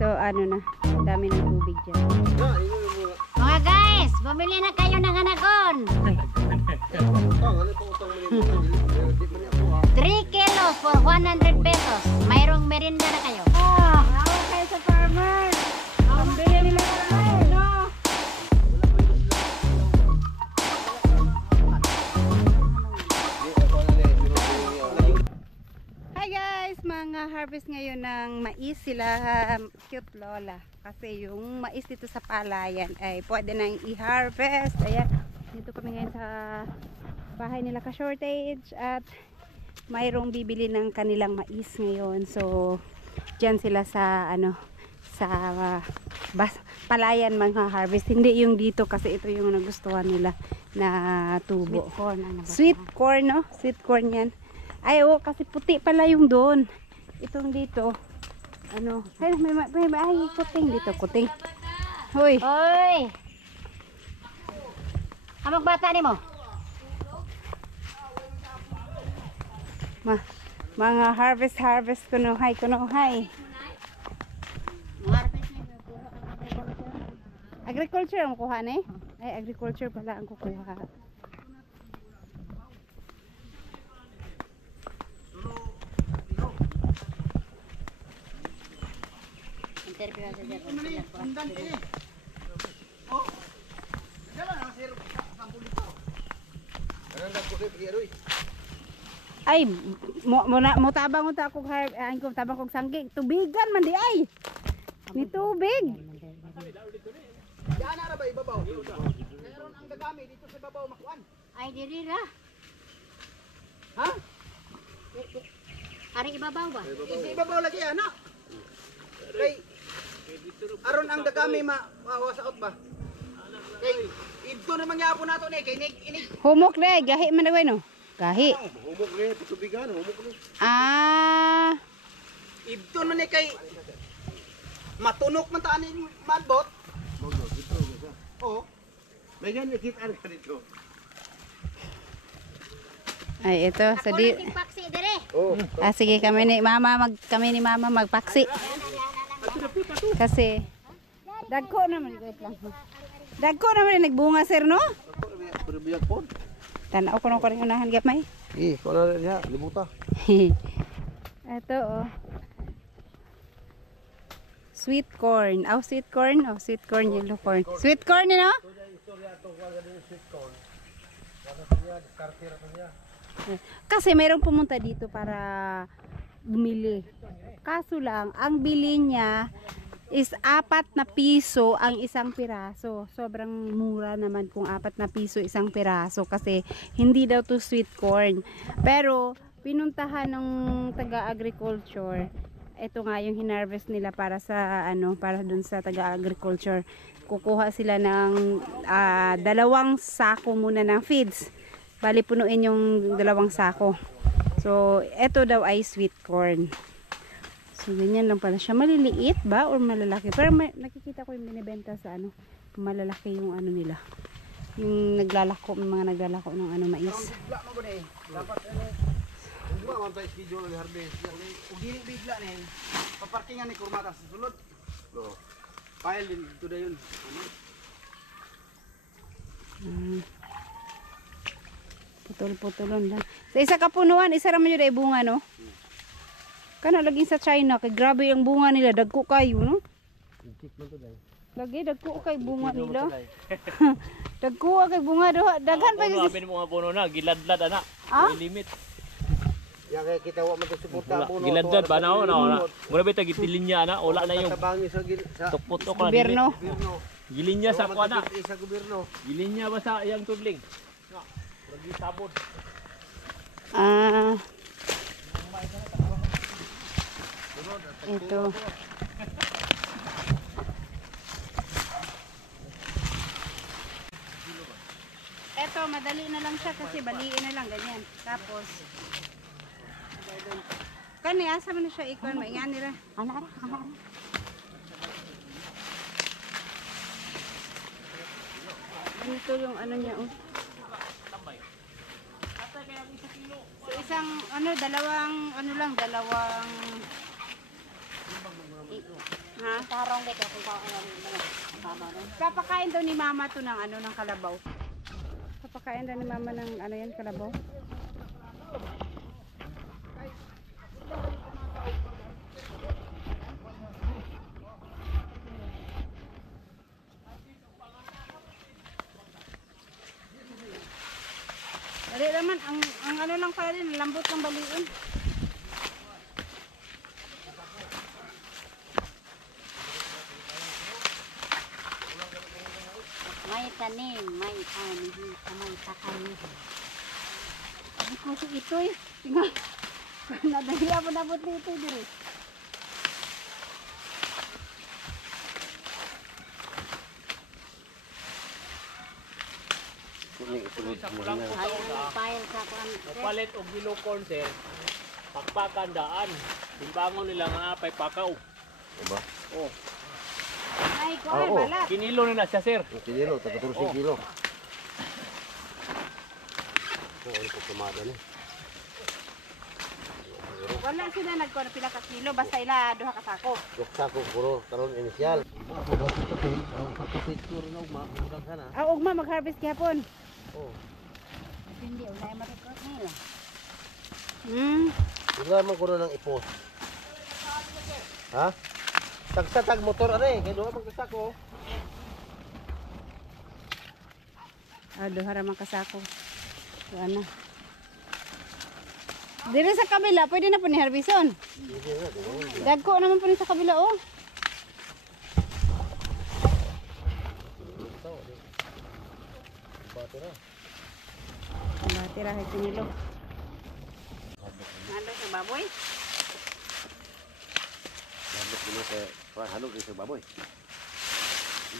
So ano na, ang dami ng tubig dyan. Mga guys, bumili na kayo ng anagon. 3 kilos for 100 pesos. Mayroong merinda na kayo. Ako kayo sa farmer. Ang bili nila ng ano. Hi guys, mga harvest ngayon ng mais sila cute lola. Kasi yung mais dito sa palayan ay pwede nang i-harvest. Ayan, dito kami ngayon sa bahay nila ka-shortage at mayroong bibili ng kanilang mais ngayon. So, dyan sila sa ano, sa palayan mga harvest. Hindi yung dito kasi ito yung nagustuhan nila na tubo. Sweet corn. Ano ba? Sweet corn, no? Sweet corn yan. Ay, oh, kasi puti pala yung doon. Itong dito, ano, ay, kuting dito, kuting. Hoy. Hoy! Amang bata ni mo? Mga harvest kunuhay. Agriculture ang kuha na eh. Ay, agriculture pala ang kukuha. Ay, mo tabang unta ako ay ko tabang kog sangging. Tubigan man di ay. Ni tubig. Diyan na ba ibabaw? Meron ang dagami dito sa babaw makuan. Ay, diri ra. Ha? Ari ibabaw ba? Ibabaw lagi ana. Kay aron ang dagami mawasaot ba? Kay ito naman gyapon nato ni kay inig. Humok le, gahi man daway no. Gahi. Humok ni tubigan, humok ni. Ah. Ito na ni kay matunok man taan ni madbot. Oh. May ganyan kita ka dito. Ay, ito sa Ako di. na paksi dire. Oh. Ah, sige kami ni mama magpaksi. Kasi dagko naman guys lang. Dagko naman nagbunga sir no? Berbiyag po. Tanaw ko nung karing unahan gamay. Ko na niya, libuta. Ito oh. Sweet corn. Oh, sweet corn. Oh, sweet corn, yellow corn. Sweet corn, you know? Kasi mayroong pumunta dito para bumili. Kaso lang, ang bili niya is 4 na piso ang isang piraso. Sobrang mura naman kung 4 na piso isang piraso kasi hindi daw to sweet corn. Pero pinuntahan ng taga-agriculture, ito nga yung hinarvest nila para sa ano, para dun sa taga-agriculture. Kukuha sila ng 2 sako muna ng feeds. Bali punuin yung 2 sako. So ito daw ay sweet corn. So ganyan lang pala siya. Maliliit ba or malalaki? Pero nakikita ko yung binibenta sa ano, malalaki yung ano nila. Yung naglalako, mga naglalako ng ano mais. Dapat ba man tayo schedule ni harvest. Ug dili bigla ni paparkingan ni kurmata sa sulod. No. File din to dayon. Ano? Putol-putulon lang. Sa isa ka punuan, isa ra man yun ay bunga no. Kana lagi sa China kay grabe ang bunga nila, dagko kayo no. Lagi dagko kay bunga nila. Dagko kay bunga do, daghan pa gyud. Sabi mo nga puno na, giladlad ana. Limit. Ya kay kita wa man to suporta puno. Giladlad ba na na. Mura ba ta gitilinya na, wala na yung tabangi sa tukputok na gobyerno. Gilinya sa kuana. Sa gobyerno. Gilinya ba sa yang tudling? Lagi sabon. Ito. Ito, madali na lang siya kasi baliin na lang ganyan. Tapos kani asa man na siya ikon maingan nila. Ana. Ito yung ano niya oh. So, isang ano, dalawang ano lang, dalawang ha? Ha? Tarong dito kung baba ron. Papakain daw ni mama to ng ano, ng kalabaw. Papakain daw ni mama ng ano yan, kalabaw. Dali naman, ang ano lang pala din, lambot ng baliin. May tanim, may anihin, may takanin. Ang kuso ito eh. Tingnan. Nadali ako nabot nito dito. Ayaw na file sa kuan. Palit og yellow corn sir. Pakpakan daan. Timbangon nila nga apay pakaw. Diba? Oh, Ay, kuha, balat. kinilo na siya sir. Ang kilo, taga 30 kilo. Ano po kumada ni? Wala sila nagkuha pila ka kilo, basta ila duha ka sako. Duksa ko puro karon inisyal. Ang pagka-picture na magmang sana. Ah, ugma mag-harvest gihapon. Oh. Hindi, unay ma-record nila. Ila man kuno ng ipos. Ha? Tag motor are, kay duha man kasako. Ah, duha ra man ka sako. Kuha na. Dire sa kabila, pwede na po ni harveston. Dagko naman po ni sa kabila, oh. Batira hay kinilo. Ano sa baboy? Dapat ko na sa halog sa baboy.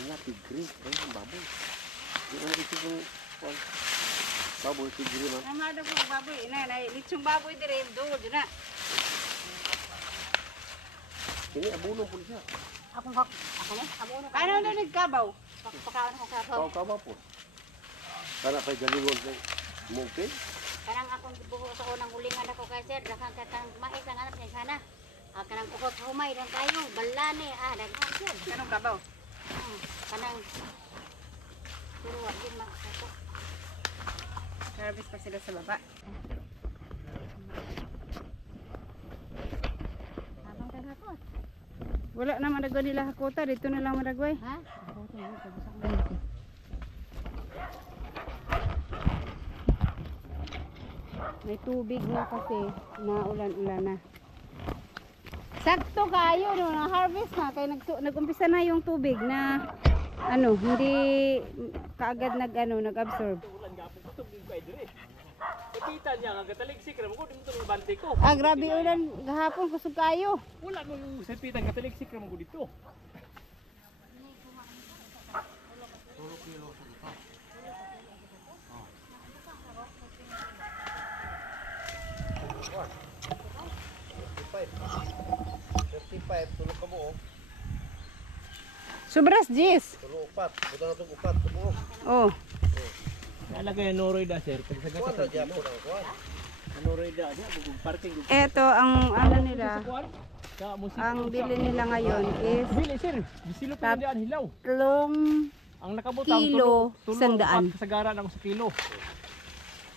Ina tigri, ang baboy. Yung ano ito yung baboy tigri man. Namado ko baboy, ina litsong baboy dire do na. Ini abuno po siya. Ako na, abono ka. Ano na nagkabaw? Pakaon ko sa Kau ba po? Kana pa galingon kay mungkin. Kanang akong buho sa unang ulingan ako kay sir, daghang katang mais ang anak niya sana. Kanang ukot humay lang tayo, balane, daghan sir. Kanong kabaw? Kanang pero wa gyud makato. Harvest pa sila sa baba. Abang kahapon. Wala na madagwa nila hakota, dito na lang madagway. Ha? May tubig na kasi na ulan-ulan na. Sakto kayo no, na harvest na kay nag-umpisa na yung tubig na ano, hindi kaagad nag-absorb. Ulan gapon ko tubig kay dire. Nakita niya nga kataligsik ra mo ko dito ng bante ko. Ah, grabe ulan gahapon kusog kayo. Wala mo yung sepitan kataligsik ra mo ko dito. Tulog ka mo oh. Sobras Jis. Tulog upat. Buta na itong upat. Tulog. Oh. Nalagay noroy da sir. Pag sa Kuwan gatas na diyan po ng kuwan. noroy da dia bugog parking. Eto ang ano nila. Sa musik. Ang bili nila ngayon is Bili sir. Bisilo pa diyan hilaw. tlong Ang nakabutang kilo, sandaan. Kasagaran ako sa kilo.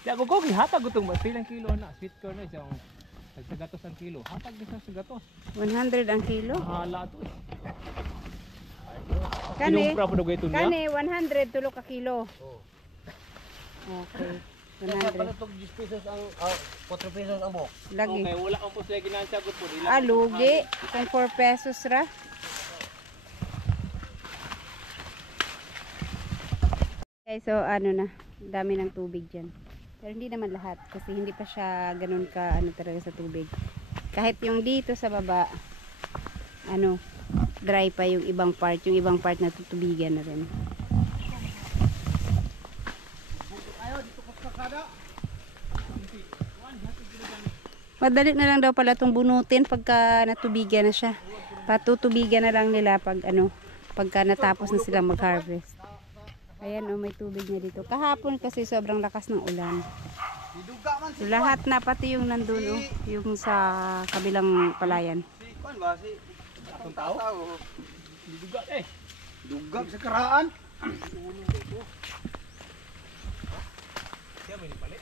Kaya ko hatag gutong pilang kilo na sweet corn na isang gatos ang kilo. Hatag din sa gatos. 100 ang kilo. Hala to. Kani, Kinumpra po dugay to niya. kani 100 tulo ka kilo. Okay. Kaya 100. pala itong 10 pesos ang 4 pesos ang buhok. Lagi. Okay, wala akong po siya ginansya ko po. Ah, lugi. Kung 4 pesos ra. Okay, so ano na, dami ng tubig dyan. Pero hindi naman lahat kasi hindi pa siya ganun ka ano talaga sa tubig. Kahit yung dito sa baba, ano, dry pa yung ibang part na tutubigan na rin. Madali na lang daw pala itong bunutin pagka natubigan na siya. Patutubigan na lang nila pag ano, pagka natapos na silang mag-harvest. Ayan oh, may tubig na dito. Kahapon kasi sobrang lakas ng ulan. So, lahat na pati yung nandun oh, yung sa kabilang palayan. Si kuwan ba? Si Itong tao? Dugat eh. Dugag sa karaan. Siya may palit.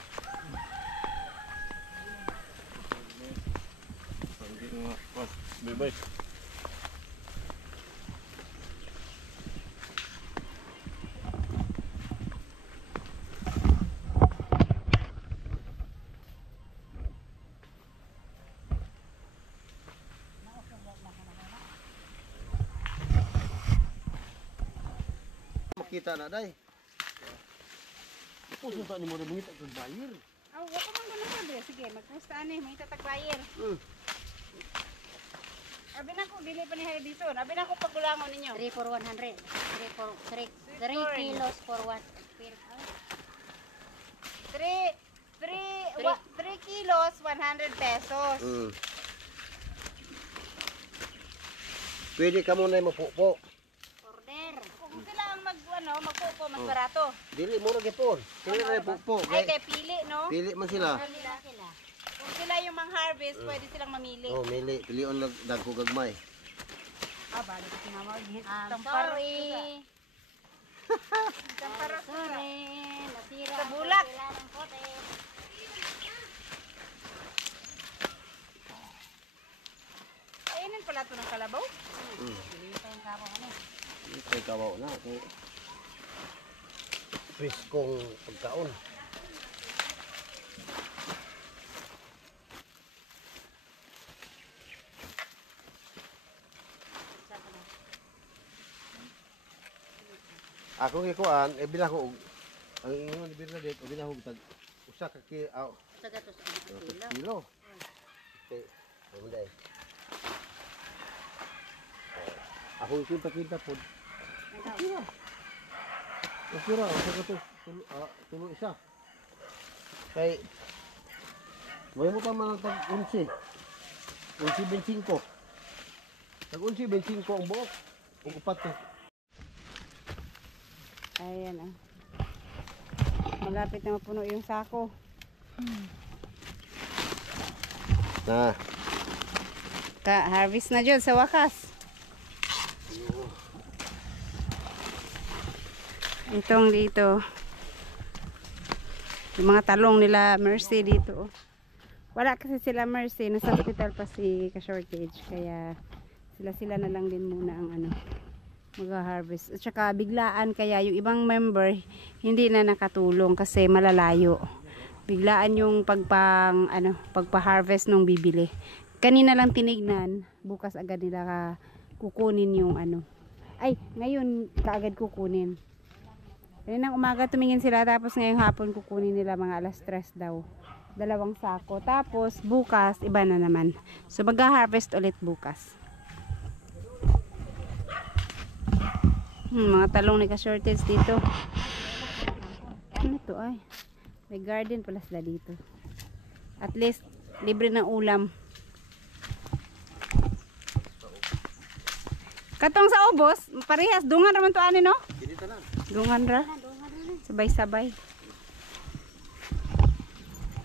Bye-bye. Makita na day. Puso ta ni mo na bungit ang bayir. Aw, wa pa man ganun sabi. Sige, magpusta ani, may tatagbayir. Abi na ko dili pa ni Hedison. Abi na ko pagulangon ninyo. 3 for 100. 3 kilos for 1. 3 kilos, 100 pesos. Pwede ka muna mapupo. Order. Kung sila ang magpupo, mas barato. Dili mo ra gyapon. Sila na pupo. Ay, kay pili, no? Pili man sila. Sila sila. Kung sila yung mang-harvest, pwede silang mamili. Oh, mili. Pilion lang dagko gagmay. Balik si mama. Sorry. Tamparo. Sorry. Nasira. Sa bulak. Kailangan kote. Kainin pala ito ng kalabaw. Pilitin ka ako ano. Kay kawaw na. Kay preskong pagkaon. Ako gikuan, bilang ko ang ingon ni Bernadette, bilang ko tag usa ka Sa gatos ang kilo. kilo. Okay, ano day? Ako ikinta-kinta po. Okay ra, usa ka to tulo isa. Kay may mo pa man ang tag 11. 11.25. Tag 11.25 ang buok. Ug upat to. Ayan ah. Malapit na mapuno yung sako. Na. Harvest na dyan sa wakas. Itong dito. Yung mga talong nila Mercy dito. Wala kasi sila Mercy. Nasa hospital pa si ka-shortage. Kaya sila na lang din muna ang mag-harvest. At saka biglaan kaya yung ibang member hindi na nakatulong kasi malalayo. Biglaan yung pagpa-harvest nung bibili. Kanina lang tinignan, bukas agad nila kukunin yung Ay, ngayon kaagad kukunin. Kaninang umaga tumingin sila tapos ngayong hapon kukunin nila mga alas 3 daw. 2 sako. Tapos bukas iba na naman. So mag-harvest ulit bukas. Mga talong ni ka-shortage dito. Ano to ay? May garden pala sila dito. At least libre ng ulam. Katong sa ubos, parehas dungan raman to ani no? Dito na. Dungan ra. Sabay-sabay.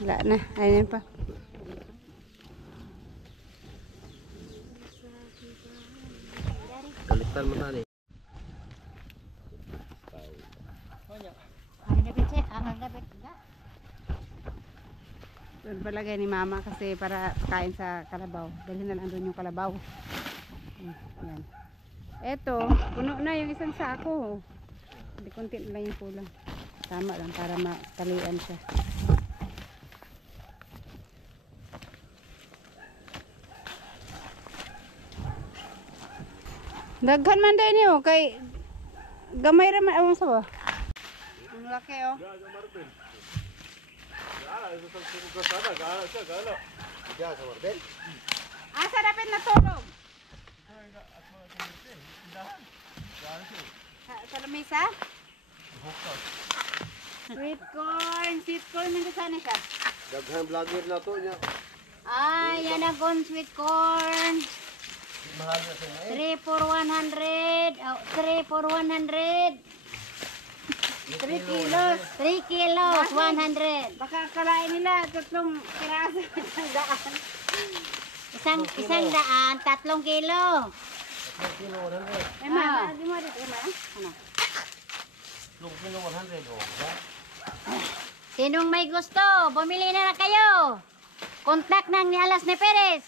Wala na, ayun pa. Kalitan mo na ni. Ang gabit siya. Ang gabit nga. Doon palagay ni mama kasi para kain sa kalabaw. Dalhin na lang doon yung kalabaw. Yan. Eto, puno na yung isang sako. Hindi konti na lang yung kulang. Tama lang para matalian siya. Daghan man din yun. Kay gamay raman. Awang sa ba? Ang laki oh. Diya sa Marbel. Asa dapat natulog? Sa lamesa? Sweet corn. Sweet corn. Nandun sana siya. Daghan vlogger na to niya. Ay, yan ang sweet corn. Mahal na sa inyo. 3 for 100. 3 for 100. 3 kilos. 3 kilos, 100. Baka kalain nila 3 piraso. Isang daan, 3 kilo. kilo 100. Eh, ma, di mo dito, ma. Ano? Long kilo 100. Oh, ba? Sinong may gusto, bumili na kayo. Contact ng ni Alas ni Perez.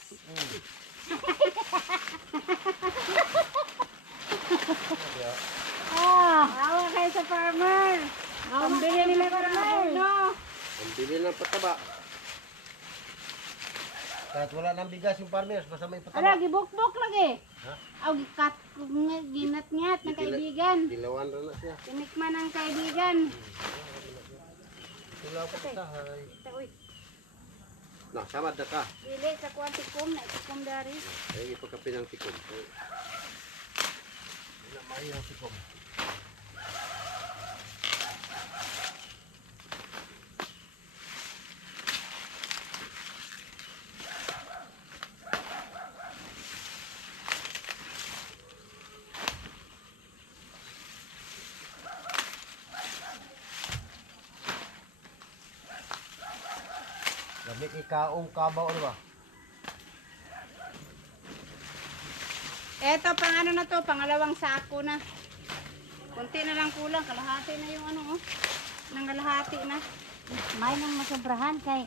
Awa kayo sa farmer. Pambili nila farmer, no? Ang bili ng pataba. Kahit wala nang bigas yung farmers, basta may pataba. Ala, gibukbok lagi. Ha? Aw, gikat, ginat-ngat ng kaibigan. Dilawan na siya. Tinikman ng kaibigan. Dilaw pa kita. Hay. Uy, Nah, samad na ka. dili sa kwantikom na itikom dari. Ay, ipagkapi ng tikom. Ay. Wala maayo ang tikom. Lamig ikaong kabaw, ano ba? Eto, pang ano na to, pangalawang sako na. Kunti na lang kulang, kalahati na yung ano, oh. Nang kalahati na. May nang masobrahan kay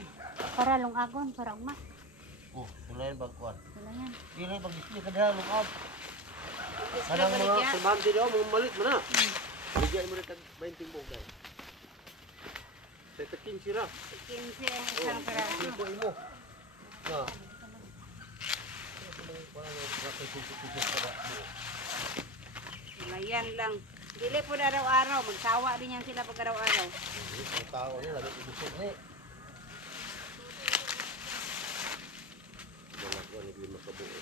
para lungagon, para ugma. Oh, wala yung bagkuan. Wala yan. Dili pag-isli ka diha lukab. Isla Kanang mga baligya. sumandi daw, mga malit mo na. Bigyan mo rin tag 20 bugay. Sa takin sira. 15 ang isang peraso. Imo imo. Na. Ayan lang. Dili po na araw-araw, magsawa din yan sila pag araw-araw. Ang tao niya, lagi ibusog ni. Wala ko ni makabuo.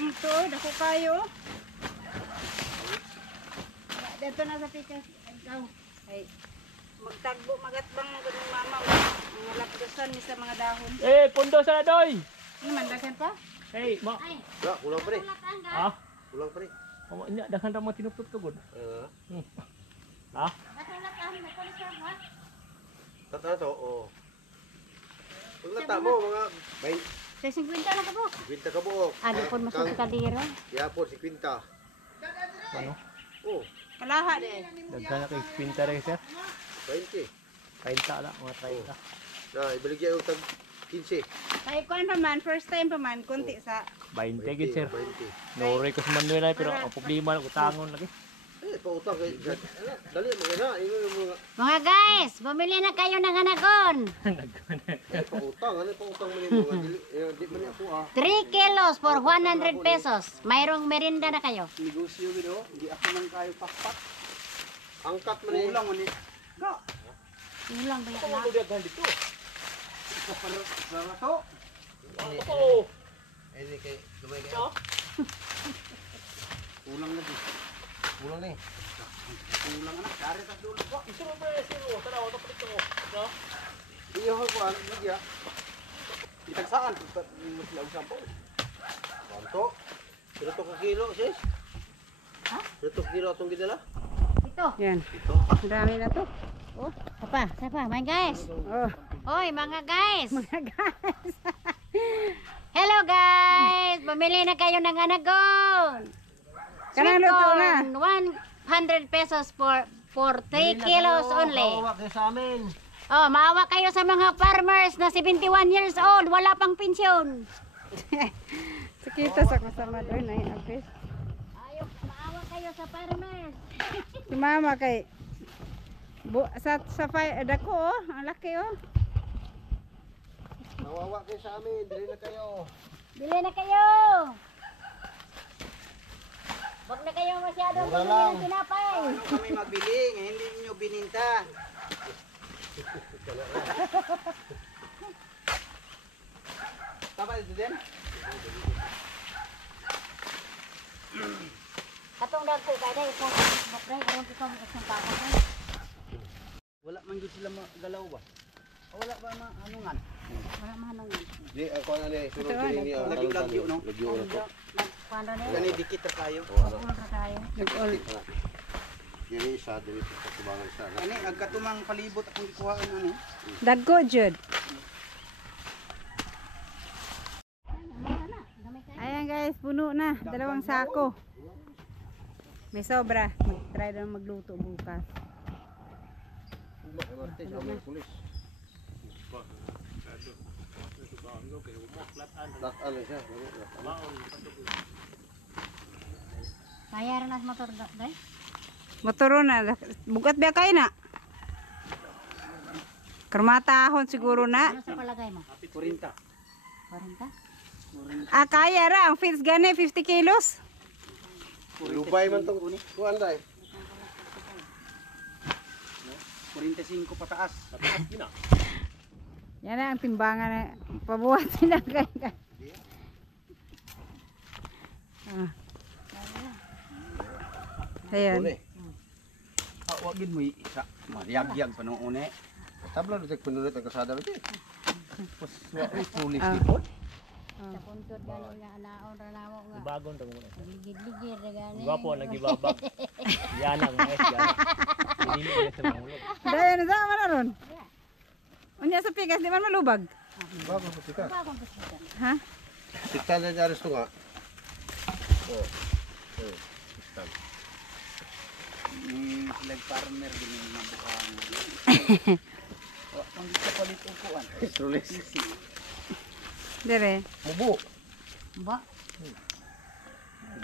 Ito, dako kayo. Dito na sa pikas. Ikaw. Ay, magtagbo, magatbang ganun mama. Mga lapdosan ni sa mga dahon. Pundo sa doy. Ano man, dagan pa? Hey, ma. Ay, Wala, kulang pa rin. Ah, Kulang pa rin. nya dakan ra mo tinupot ko gud. Ah, natulatan, nakulisar ha. Tata to, oh. Pag lata mo, mga Sa 50 na ka po. 20 ka buok. Adi po mo sa kadiro. Yapon, 50. ano? Oh, Kalaha de. Daghan na kay pinta ra sir. 20. Kainta la mga 30. Na, ibaligyan yung tag 15. Kaya kuan pa man, first time pa man, kunti sa 20 gid sir. 20. No ko sa Manuel ay pero ang problema utangon lagi. Eh, pautang kay dali mo na, yung mga Mga guys, bumili na kayo ng anagon. pautang, ano pautang mo ni mga di man ako 3 kilos for 100 pesos. Mayroong merinda na kayo. negosyo gino, hindi ako nang kayo pakpak. Angkat mo ni. Ulang mo ni. Ulang ba yan na? daghan dito. Para to. Oo. Eh, di kay lumay kayo. Ulang na di. Ulang ni. Ulang na, kare ta dulo ko. Isuro pa siro, tara auto pito. No? Iyo ko an bigya. Itagsaan mo sila usap po. Kanto. Pero to ka kilo sis. Ha? Pero to kilo atong gidala. Ito. yan. Marami na to. Oh, sapa, mga guys. Oh, Oy, mga guys. mga guys. Hello guys. Bumili na kayo ng anagon. Kanang luto na. 100 pesos for 3 kilos only. Kawawa kayo sa amin. Oh, maawa kayo sa mga farmers na 71 years old, wala pang pensyon. Sakita sa kasama doon na inapis. Ayaw, maawa kayo sa farmers. Si mama kay sa dako oh, ang laki oh. Kawawa kayo sa amin. Dili na kayo. Bili na kayo. Huwag na kayo masyadong Mura bumili lang. ng tinapay. Kami magbili, ngayon hindi niyo bininta. Tama dito din? Katong dagko kada ito mapre karon ko kami sa papa. Wala man gyud sila magalaw ba? O wala ba anungan? Wala mahanong. Di, ako na ni, sunod Ito, din niya. lagyo, no? Lagyo na to. Kuwanda na Gani dikit ra kayo. Pagul ra tayo. Nag-all. Dili isa, dili sa tubangan isa. Ani agkatumang palibot akong gikuhaan ani. Dagko jud. Ayan guys, puno na. 2 sako. May sobra. Mag-try na magluto bukas. Pulis. Lataan na siya. Kaya rin as motor day. Motoro na. Bukat ba kayo na? Karmatahon siguro na. Ano sa palagay mo? 40. 40? Ah, kaya ra. Ang feeds gani, 50 kilos. Lubay man tong kuan dai. 45 pataas. Yan na ang timbangan na pabuhat sila kayo. Ah. Ayan. Uli. Wag gid mo isa. Mariyag-yag pa nung une. Tabla na tek pinulot ang kasada ito. Tapos wa pulis Ah. dito. Sa puntod gano'n nga anaon ra namo nga. Bagon to muna. Ligid-ligid ra gani. Gwapo nagibabag. Yanang mais yan. Hindi mo sa mahulog. Dahil na sama na ron. Unya sa pikas, di man malubag. Bago pa tika. Pa akong bisita. Ha? Tiktan na dyan ito nga. Oh. Oh. Tiktan. Ni leg farmer din yung nabuhang. Ang dito palit upuan. Tulis. Dire. Mubo. Ba?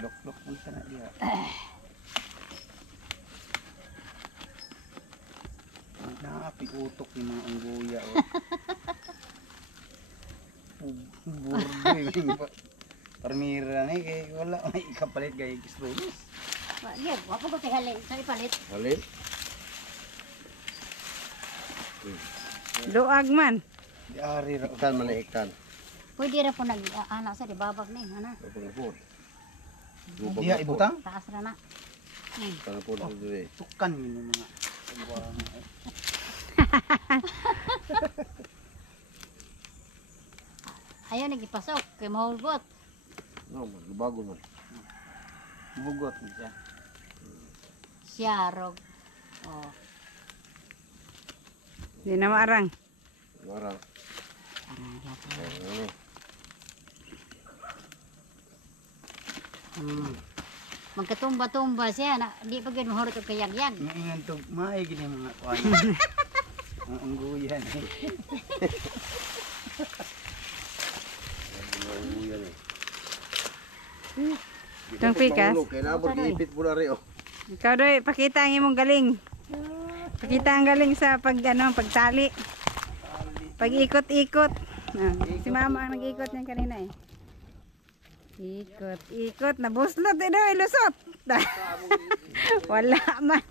Lok-lok mo na diya. Naapi utok yung mga unggoya. Burde. Parmira na kay wala may ikapalit kay Kisrulis. Wa gyud, wa po ko tihalin sa ipalit. Halin. Duag man. Di ari ra. Iktan man na iktan. Pwede ra po nag anak sa di babag ni ana. Kapag po. Diya ibutang. Taas ra na. Para po na dito. Tukan yung mga unggoya. Ayaw nagipasok kay mahulgot. No, bago man. Mugot mo siya. Siyarog. Oh. Di na maarang. Marang. Magkatumba-tumba siya na di pa gyud mahurot og kayagyag. Maingan to maay gini mga kuan. Ang unggoya ni. Itong pikas. Kaya nabot ipit po na rin. Ikaw doy, pakita ang imong galing. Pakita ang galing sa pag ano, pagtali. Pag-ikot-ikot. Ah, si mama ang nag-ikot niyan kanina eh. Ikot, ikot. Nabuslot eh doy, lusot. Wala man.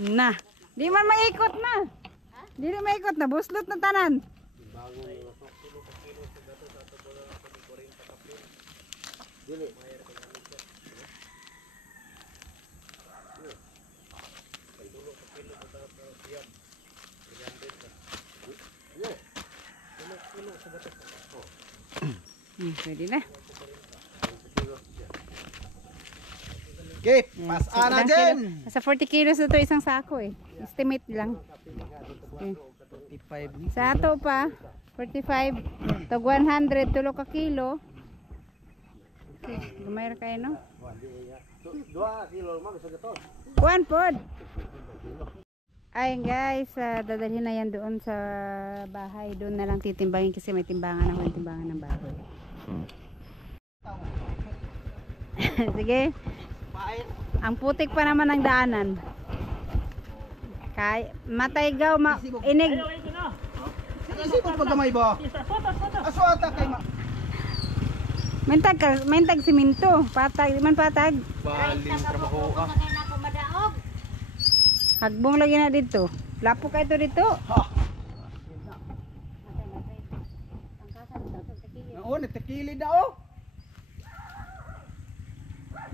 Na. Di man maikot na. Di na maikot na. Buslot na tanan. Pwede na. Okay, Yan. pas-ana Ilang din. kilo? Nasa 40 kilos na to isang sako eh. Estimate lang. Okay. 45 ni. Sa ato pa, 45. Tag 100, tulo ka kilo. Okay. Gamay ra kayo no? 2 kilo man sa gato. Kuan pod. Ayun guys, dadalhin na yan doon sa bahay. Doon na lang titimbangin kasi may timbangan ako, yung timbangan ng bahay. Sige. Ang putik pa naman ng daanan. Mataygaw, inig. Kasi mo pagamay ba? Aswata kay ma. Mentag siminto. Patag, di man patag. Baling trabaho ka. Kaya na ako madaog. Hagbong lagi na dito. Lapo ka ito dito. Oo, natakili daw.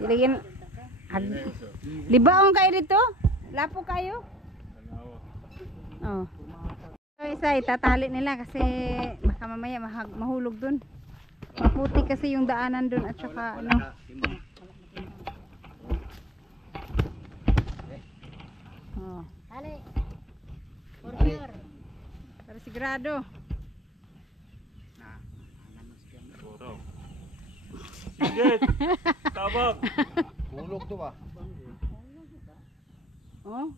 Ilagyan. Libaon kayo dito. Lapo kayo. Oh. So isa itatali nila kasi baka mamaya mahulog dun. Maputi kasi yung daanan dun at saka ano. Oh, Dali. For sure. para sigurado. Tabak. Hulog to ba? Oh.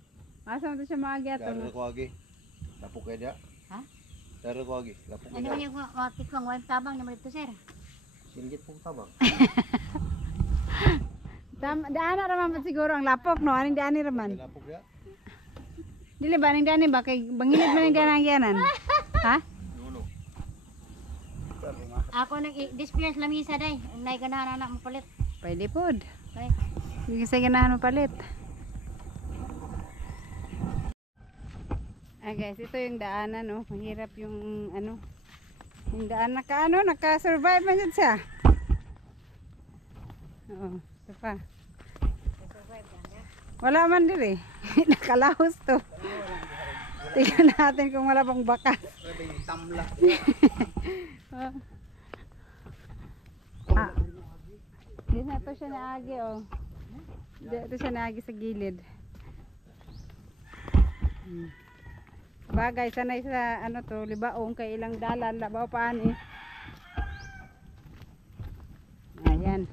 Asa mo to siya maagyat? Dari ko agi. Lapok kay dia. Ha? Dari ko agi. Lapok kay Ano dia. yung wakit kong wife tabang naman ito sir? Singgit po tabang. Daan raman pa siguro ang lapok no, aning daan ni raman. Lapok dia. Dili ba aning daan ni ba kay bangilid man ning daan gyanan. Ha? Ako nag-displace lamisa day. Ang naiganahan anak mo palit. Pwede pod. Okay. Hindi kasi ganahan mo palit. Ah guys, ito yung daanan no. Mahirap yung ano. Yung daan naka-survive man yun siya. Oo, ito pa. Wala man din eh. Nakalahos to. Tingnan natin kung wala pang bakas. Tamla. Oh. Ah. Di na to siya naagi oh. Di to siya naagi sa gilid. Bagay sanay sa ano to, libaong kay ilang dalan labaw paan eh. Ayan.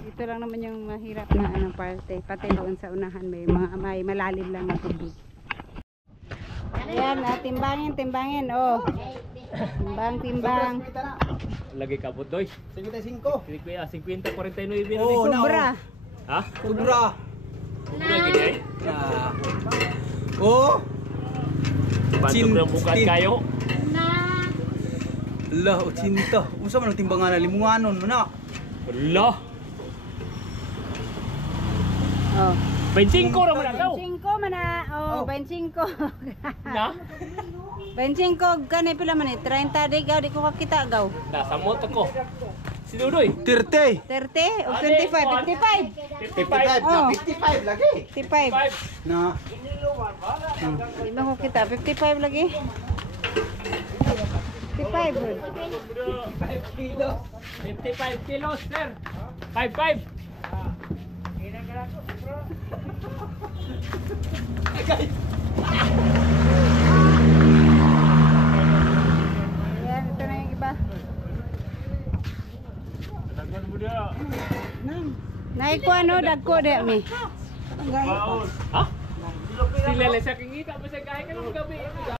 Ito lang naman yung mahirap na anong parte. Pati doon sa unahan may malalim lang na tubig. Ayan, timbangin oh. Timbang. Lagi kabot doy. 55. 50, 49 Oo, na. Sobra. Ha? Kubra. Lagi day. Na. Oh. Bantu na bukan kayo. Na. Allah, cinta. Unsa man ang timbangan na limunganon mo na? Allah. Oh. 25 ra man daw. 25 man na. Oh, 25. Na? 25 kani pila man eh. 30 di gaw di ko kakita gaw. Nasa mot ako. Si Dudoy. 30. 30 o 25, 55. 55. Oh, 55 lagi. 55. 5. Na. Di ba ko kita 55 lagi? 55 bro. 5 kilo. 55 kilos, sir. 55. Ayan, ito na yung iba. Tagan mo dia. Naiko ano, dagko de mi. Ha? Sila sa kingita ba sa kaya ka ng gabi?